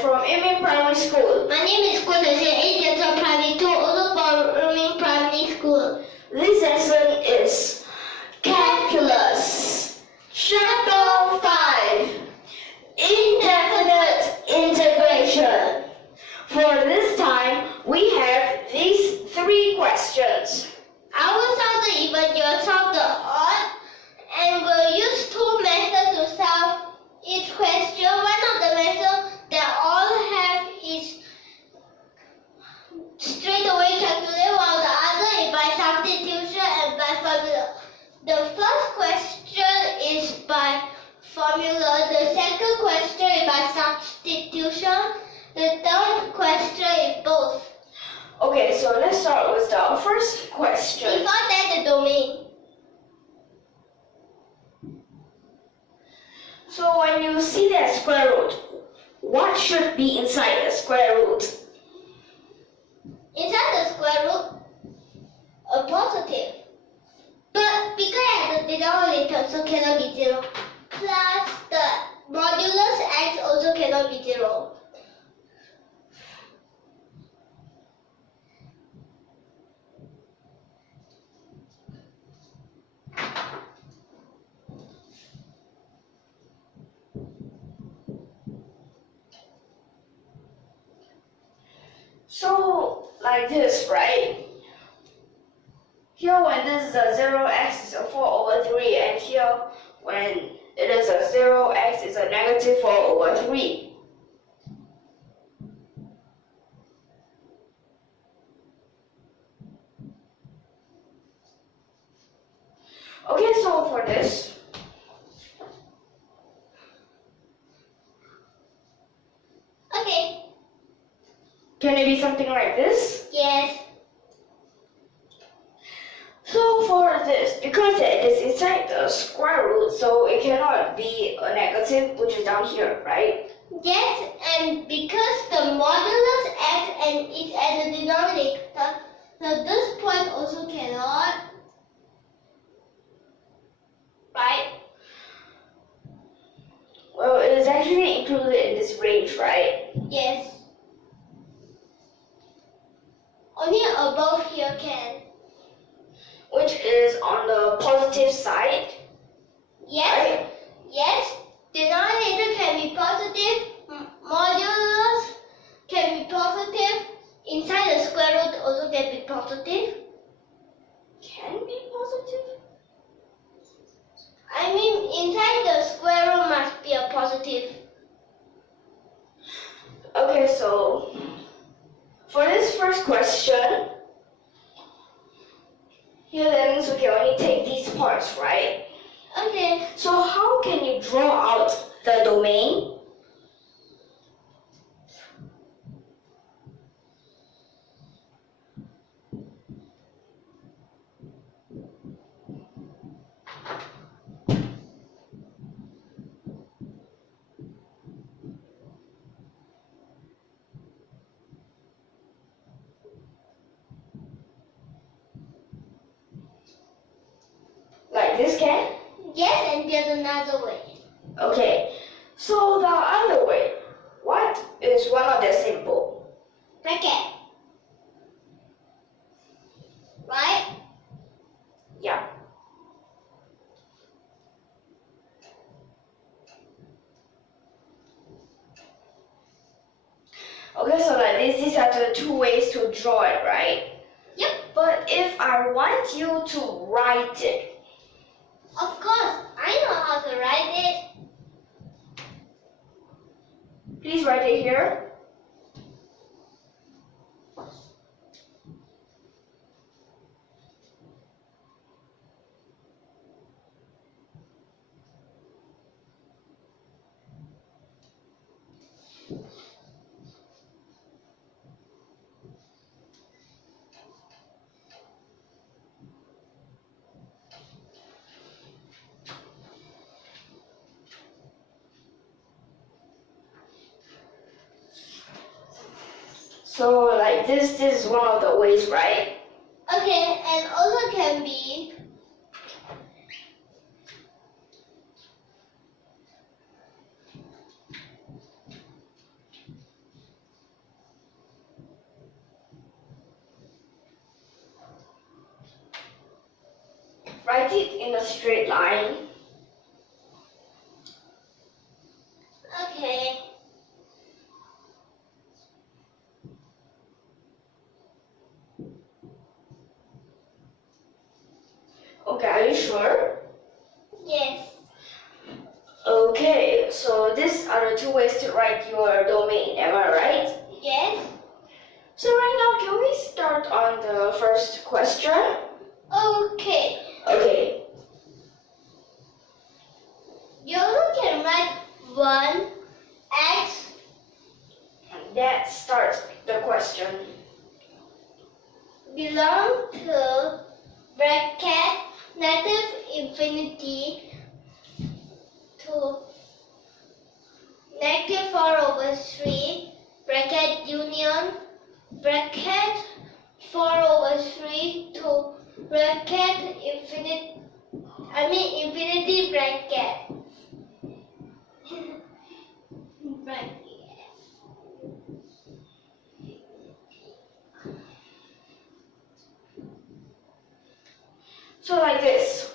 from YUMIN Primary School. My name is Guo Cheng Guang, 8 years old, primary 2, also from YUMIN Primary School. This lesson is Calculus, Chapter 5, Indefinite Integration. For this time, we have these 3 questions. I will solve the even, you will solve the odd, and we'll use 2 methods to solve each question. One of the methods that all have is straight away calculate, while the other is by substitution and by formula. The first question is by formula, the second question is by substitution, the third question is both. Okay, so let's start with the first question. Before that, the domain. So when you see that square root, what should be inside the square root? Inside the square root, a positive. But because I have the denominator, so cannot be 0. Plus the modulus x also cannot be 0. So, like this, right? Here when this is a 0, x is a 4 over 3, and here when it is a 0, x is a negative 4 over 3. Okay, so for this, Okay. can it be something like this? Yes. So for this, because it is inside the square root, so it cannot be a negative, which is down here, right? Yes, and because the modulus x and is at the denominator, so this point also cannot. Right? Well, it is actually included in this range, right? Yes. Only above here can. Which is on the positive side. Yes. Right? Yes. Denominator can be positive. Modulus can be positive. Inside the square root also can be positive. Can be positive? I mean, inside the square root must be a positive. Okay, so for this first question, here that means we can only take these parts, right? Okay. So how can you draw out the domain? Like this can? Yes, and there's another way. Okay, so the other way, what is one of the symbol? Bracket. Right? Yeah. Okay, so like this, these are the 2 ways to draw it, right? Yep. But if I want you to write it, Of course, I know how to write it. please write it here. So like this is one of the ways, right? Okay, and also can be it in a straight line. Okay. Okay, are you sure? Yes. Okay, so these are the two ways to write your domain, am I right? Yes. So right now, can we start on the first question? Okay. Okay. You also can write 1x. That starts the question. Belong to bracket negative infinity to negative 4/3 bracket union bracket 4/3 to bracket infinity bracket. Bracket. So like this.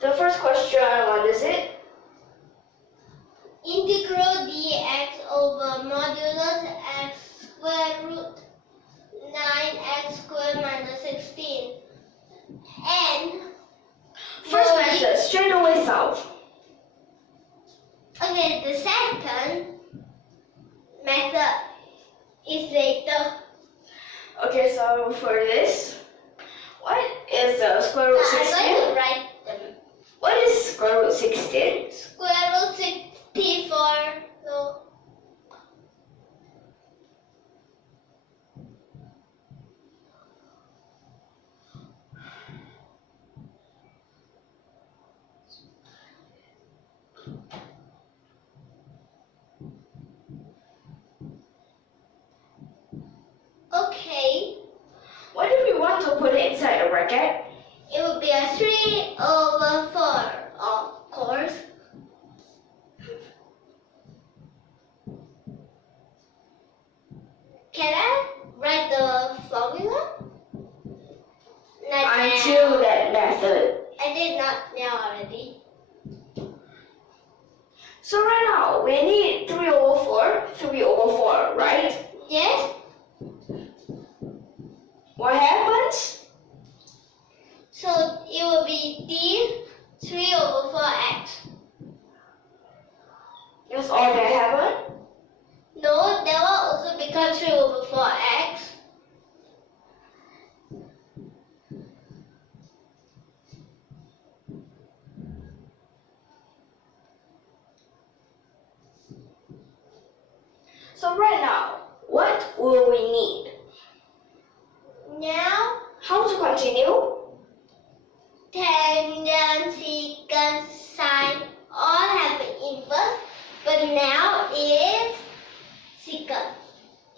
The first question, what is it? Integral dx over modulus x square root 9x squared minus 16. And First method, straight away solve. okay, the second method is later. Okay, so for this, what is the square root I'm 16? going to write them. What is square root 16? Square root 64. So okay, What if we want to put it inside a bracket? it would be a 3/4, of course. Can I write the formula? Not Until now. that method. I did not now already. So right now, we need 3/4, right? Yes? What happens? So it will be D 3/4x. Is all that happen? No, that will also become 3/4x. So right now, what will we need? Now, How to continue? tangent, secant, sine, all have an inverse, but now it's secant.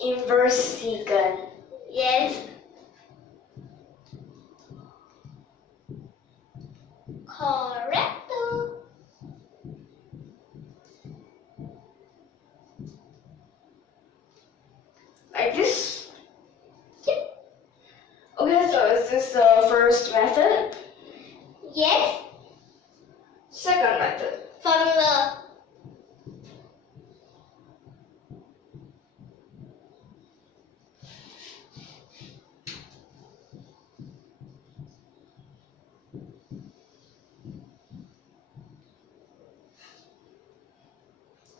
Inverse secant. Yes. Correct. Like this? Yep. Okay, so is this the first method? Yes. Second method. Formula.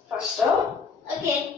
Faster. Okay.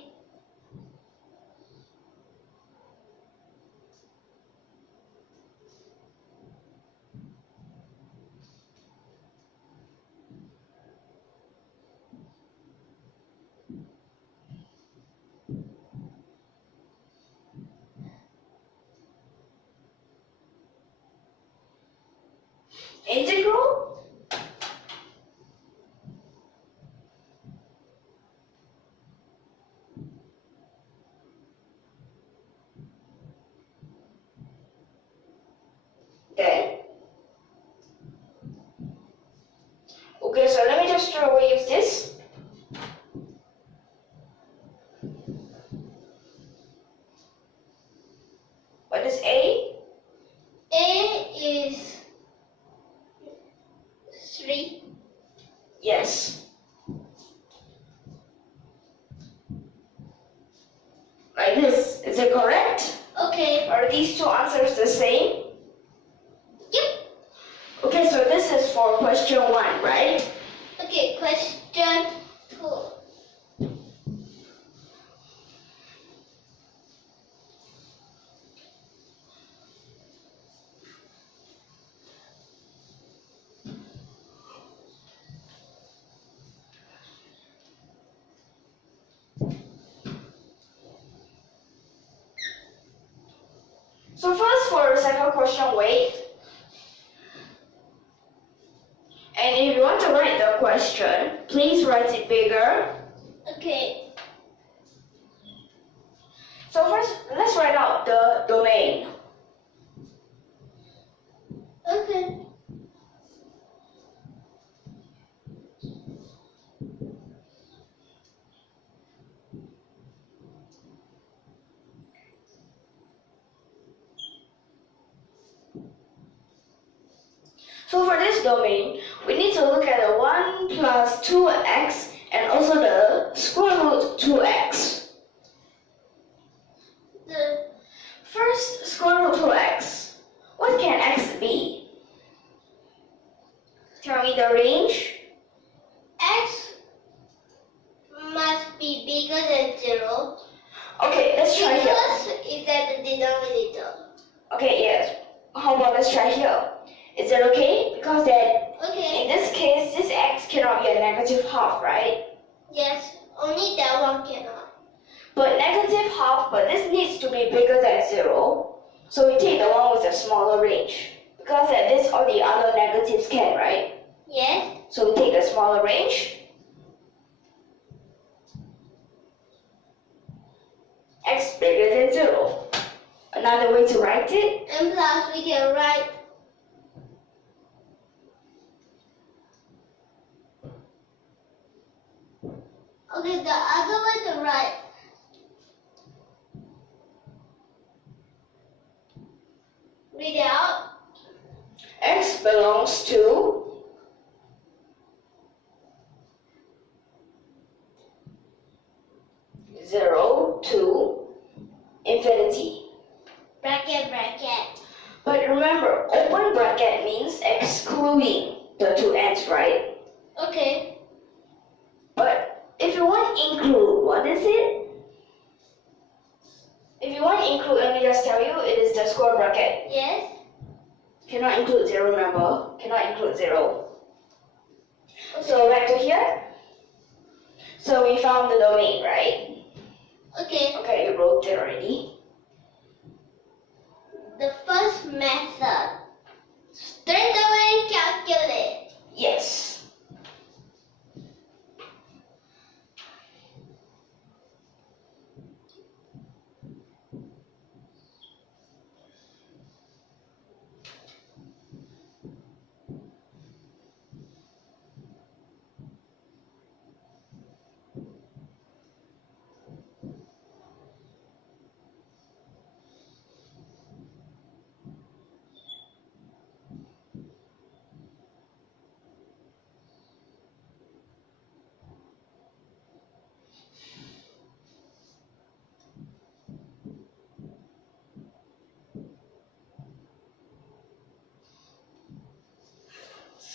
Is it correct? Okay. Are these two answers the same? Yep. Okay, so this is for question 1, right? Okay, question 2. So first for the second question, wait. And if you want to write the question, please write it bigger. Okay. So first, let's write out the domain. Okay. So for this domain, we need to look at the 1 plus 2x and also the square root 2x. The First, square root 2x. What can x be? Tell me the range. x must be bigger than 0 Okay, let's try here. because it's at the denominator. Okay, yes. How about let's try here? Is it okay? Because then, Okay. in this case, this x cannot be a negative half, right? Yes, only that one cannot. But negative half, but this needs to be bigger than 0. So we take the one with the smaller range. Because at this, all the other negatives can, right? Yes. So we take the smaller range. X bigger than 0. Another way to write it. And plus we can write okay, the other way to write read it out. X belongs to 0 to infinity. Bracket, bracket. But remember, open bracket means excluding the two ends, right? Okay. But if you want include, what is it? If you want include, let me just tell you, it is the square bracket. Yes. Cannot include 0, remember? Cannot include 0. So back to here. So we found the domain, right? Okay. Okay, you wrote it already. The first method. Straight away calculate. Yes.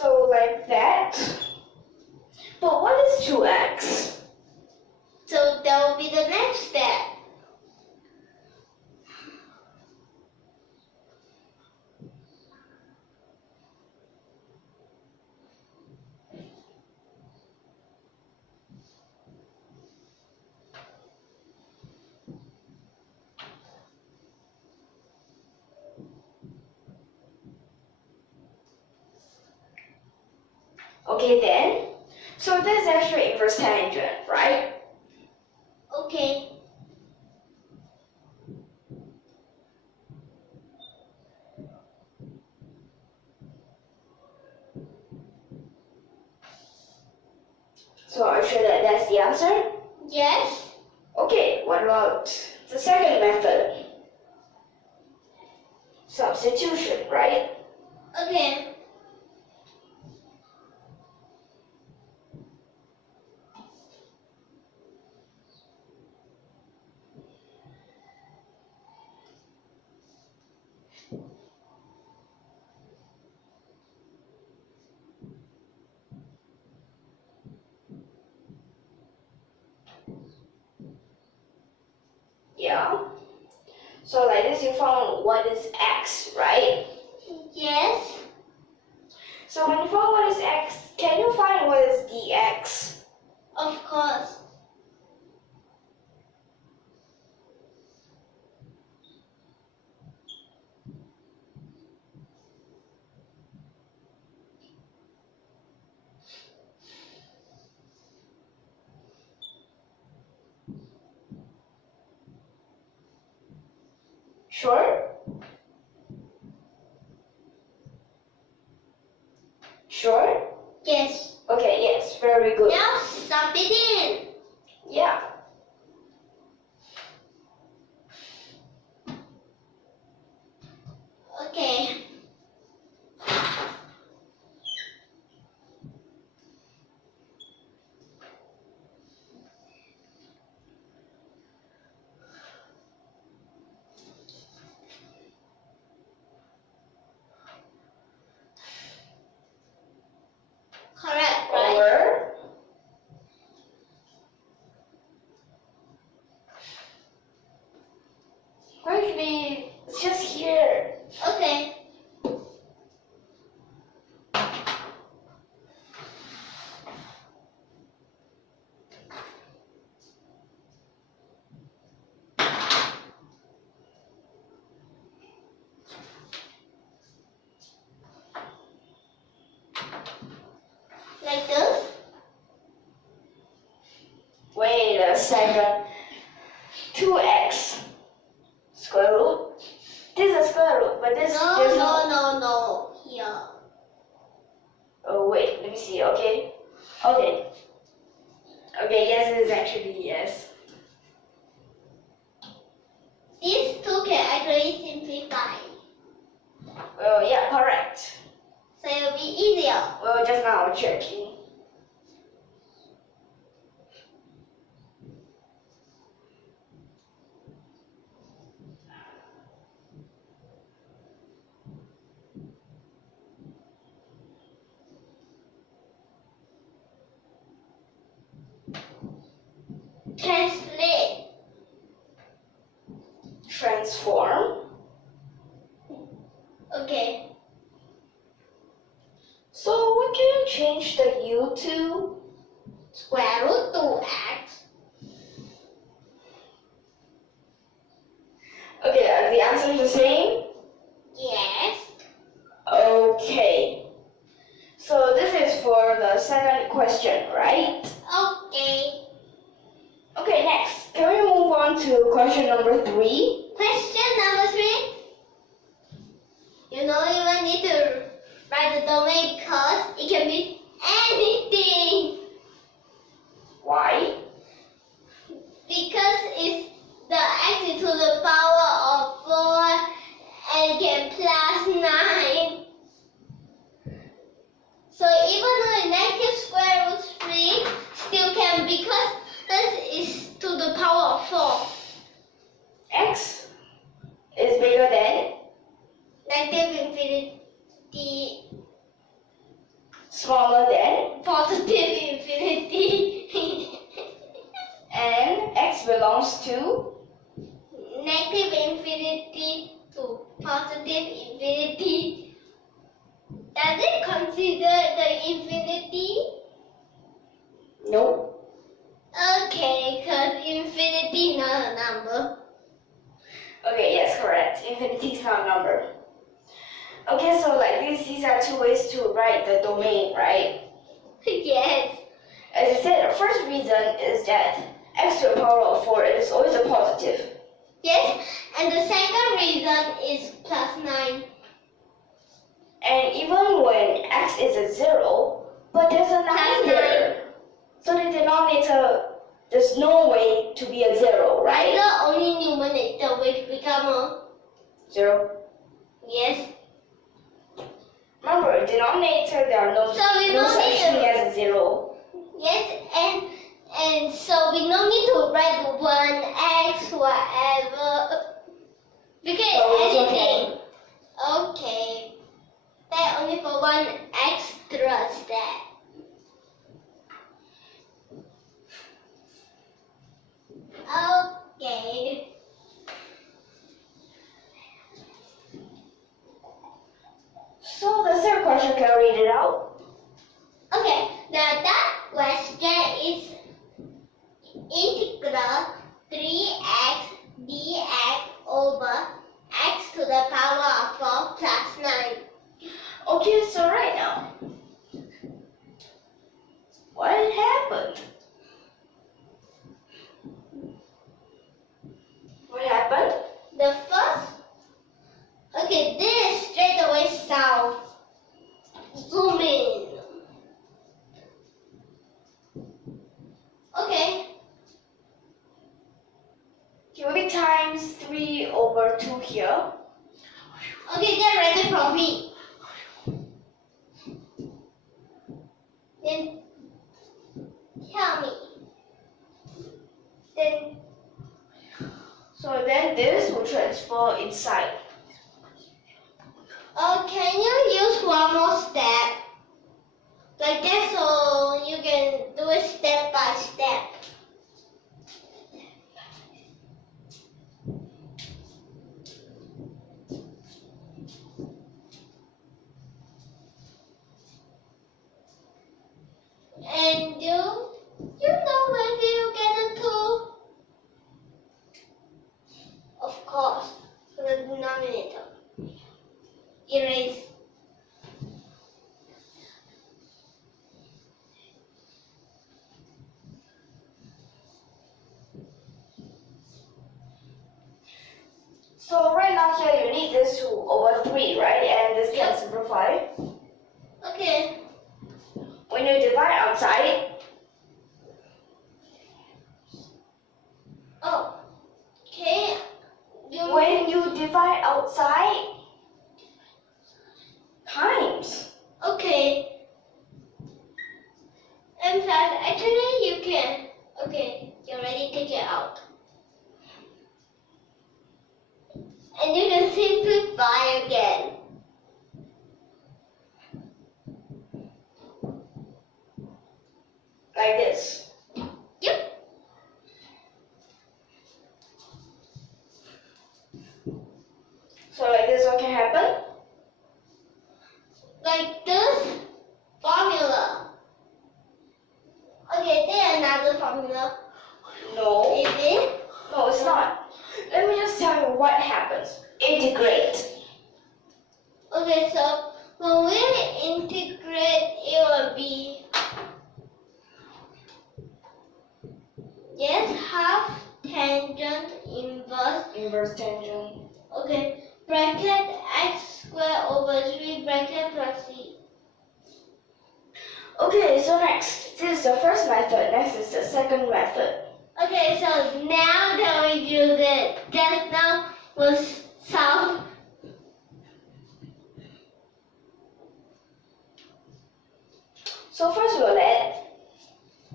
So like that. But what is 2x? So that will be the next step. Okay then. So that's actually inverse tangent, right? Okay. So are you sure that that's the answer? Yes. Okay, what about the second method? Substitution, right? Okay. Yeah. So like this, you found what is x, right? Yes. So when you found what is x, can you find what is dx? Of course. Sure? Sure? Yes. Okay, yes, very good. Now sub it in. Yeah. Okay. Correct, right? Or quickly, it's just here. Okay. Like this? Wait a second. 2x square root. This is square root, but this there's No. Here. Oh wait, let me see. Okay. Okay. Okay, yes, it is actually yes. These two can actually simplify. Well, yeah, correct. So it will be easier. Well, just now checking. Translate. Transform. Okay. So what can you change the u to? Square root 2x. Okay, the answer is the same? Yes. Okay. So this is for the second question, right? Okay. Okay, next. Can we move on to question number 3? Question number 3. You know you will need to write the domain because it can be anything. Why? Because it's the x to the power of 4 and can plus 9. So even though negative square root 3 still can because this is to the power of 4. X is bigger than, Negative infinity, smaller than, positive infinity. and x belongs to, Negative infinity to positive infinity. Does it consider the infinity? no. Okay, because infinity is not a number. Okay, yes, correct. Infinity is not a number. Okay, so like these are two ways to write the domain, right? Yes. As I said, the first reason is that x to the power of 4 is always a positive. Yes, and the second reason is plus 9. And even when x is a 0, but there's a 9 there. So the denominator, there's no way to be a 0, right? The only numerator which become a 0. yes. Remember, denominator, there are no So we such don't need thing to, as a 0. yes, and so we don't need to write 1x whatever because Oh, it's anything. Okay. That only for one extra step. Okay. can I read it out? Okay, now that question is integral 3x dx over x to the power of 4 plus 9. Okay, so right now, what happened? What happened? The first, okay, this straight away south. Zoom in. Okay. Cubic times 3 over 2 here. Okay, get ready for me. Then tell me. Then So then this will transfer inside. can you use one more step? Like that so you can do it step by step. And you know where do you get it to? Of course, for the denominator. Erase. So right now here you need this 2 over 3, right? And this can Yep. simplify. Okay. When you divide outside, Oh. Okay. when you divide outside, times. Okay. In fact, actually you can. Okay, you already take it out. And you can simplify again. Like this. Yep. So like this, what can happen? Like this formula. Okay, there's another formula. No. Is it? No, it's not. Let me just tell you what happens. Integrate. Okay, so when we integrate, it will be yes, half tangent inverse. Inverse tangent. Okay, bracket x squared over 3 bracket plus c. Okay, so next. This is the first method. Next is the second method. Okay, so now that we use it, just now was solve. So first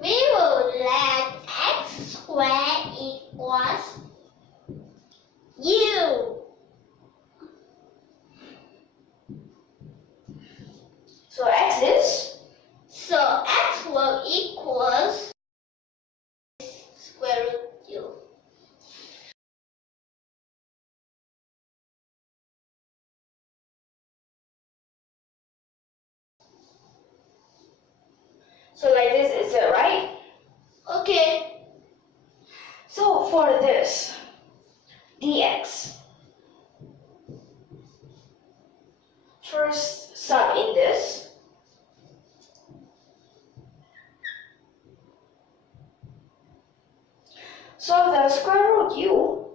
We will let x squared equals u. so x is So x will equals square root u. so like this is it, right? Okay. So for this dx, first sub in this. So the square root u,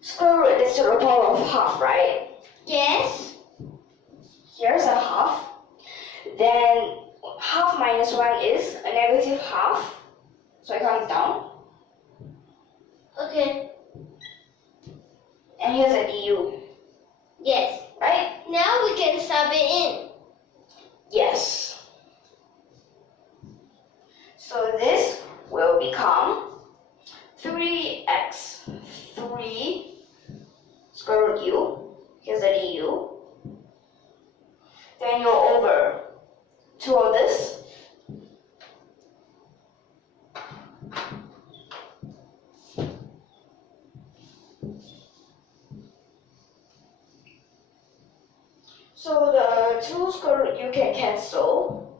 square root is to the power of half, right? Yes. Here's a half. Then half minus 1 is a negative half. So it comes down. Okay. And here's a du, Yes. right? Now we can sub it in. Yes. So this will become 3x, 3 square root u. Here's a du. Then you're over 2 of this. So the 2 square root you can cancel.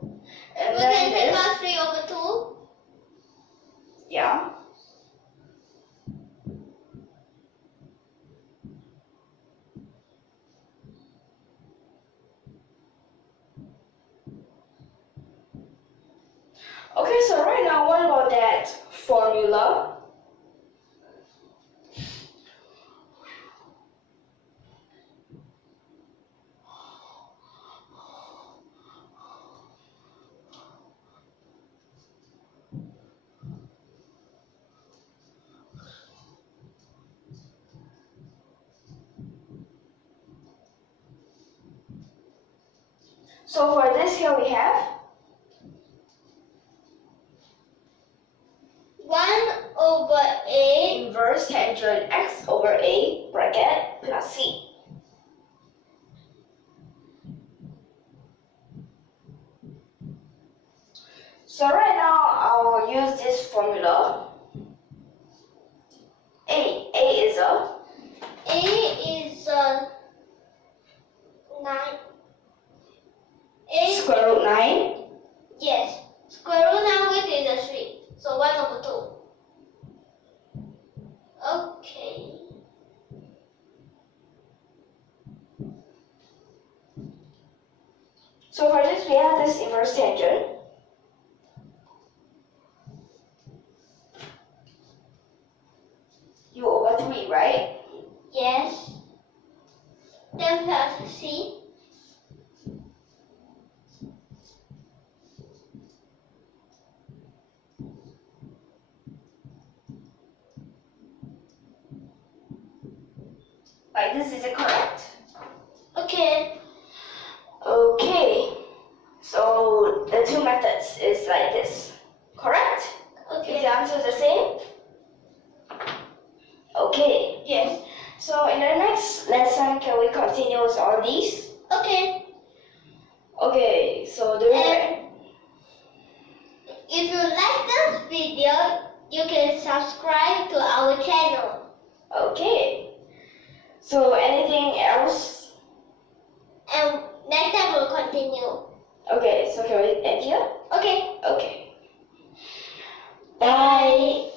And We then can take this, out 3 over 2. yeah. Okay, so right now, what about that formula? So for this here we have 1 over a. inverse tangent x over a bracket plus c. So right now I'll use this formula. A is a A is 9. A, square root 9. yes. Square root 9 which is a 3. So 1 over 2. Okay. So for this we have this inverse tangent. U over 3, right? Yes. Then plus C. Like this, is it correct? Okay. Okay. So the two methods is like this. Correct? Is Okay. the answer the same? Okay. Yes. So in the next lesson, can we continue with all these? Okay. Okay, so do you And if you like this video, you can subscribe to our channel. Okay. So anything else? And next time we'll continue. Okay, so can we end here? Okay. Okay. Bye.